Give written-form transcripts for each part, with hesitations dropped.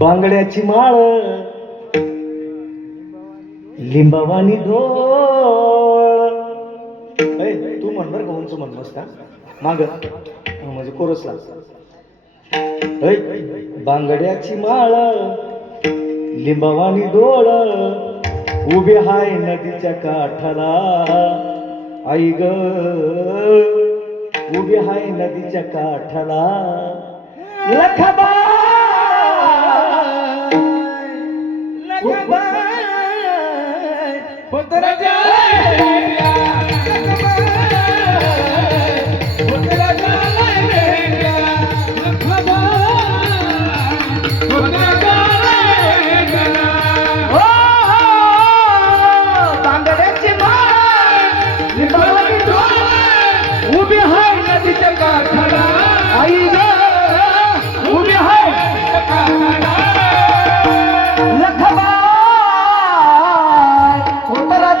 बांगड्याची माळ लिंबावानी डोळ. तू म्हण बर का, उंच म्हण मस्त माग म्हणजे कोरसला. बांगड्याची माळ लिंबावानी डोळ उभे हाय नदीच्या काठाला. आई ग उभे हाय नदीच्या काठाला. लखबाय उभी हाय नदीच्या काठाला. आई ग उभी हाय लखबाय उतरा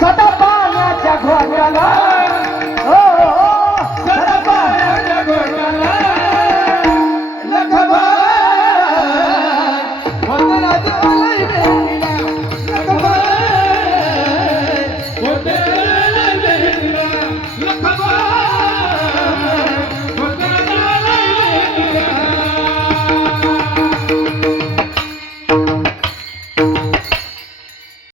सदा पाण्याच्या घोटाला. सदा पाण्याच्या घोटाला. लखबाय उतरा जाय बेटीला. लखबाय उतरा जाय बेटीला. लखबाय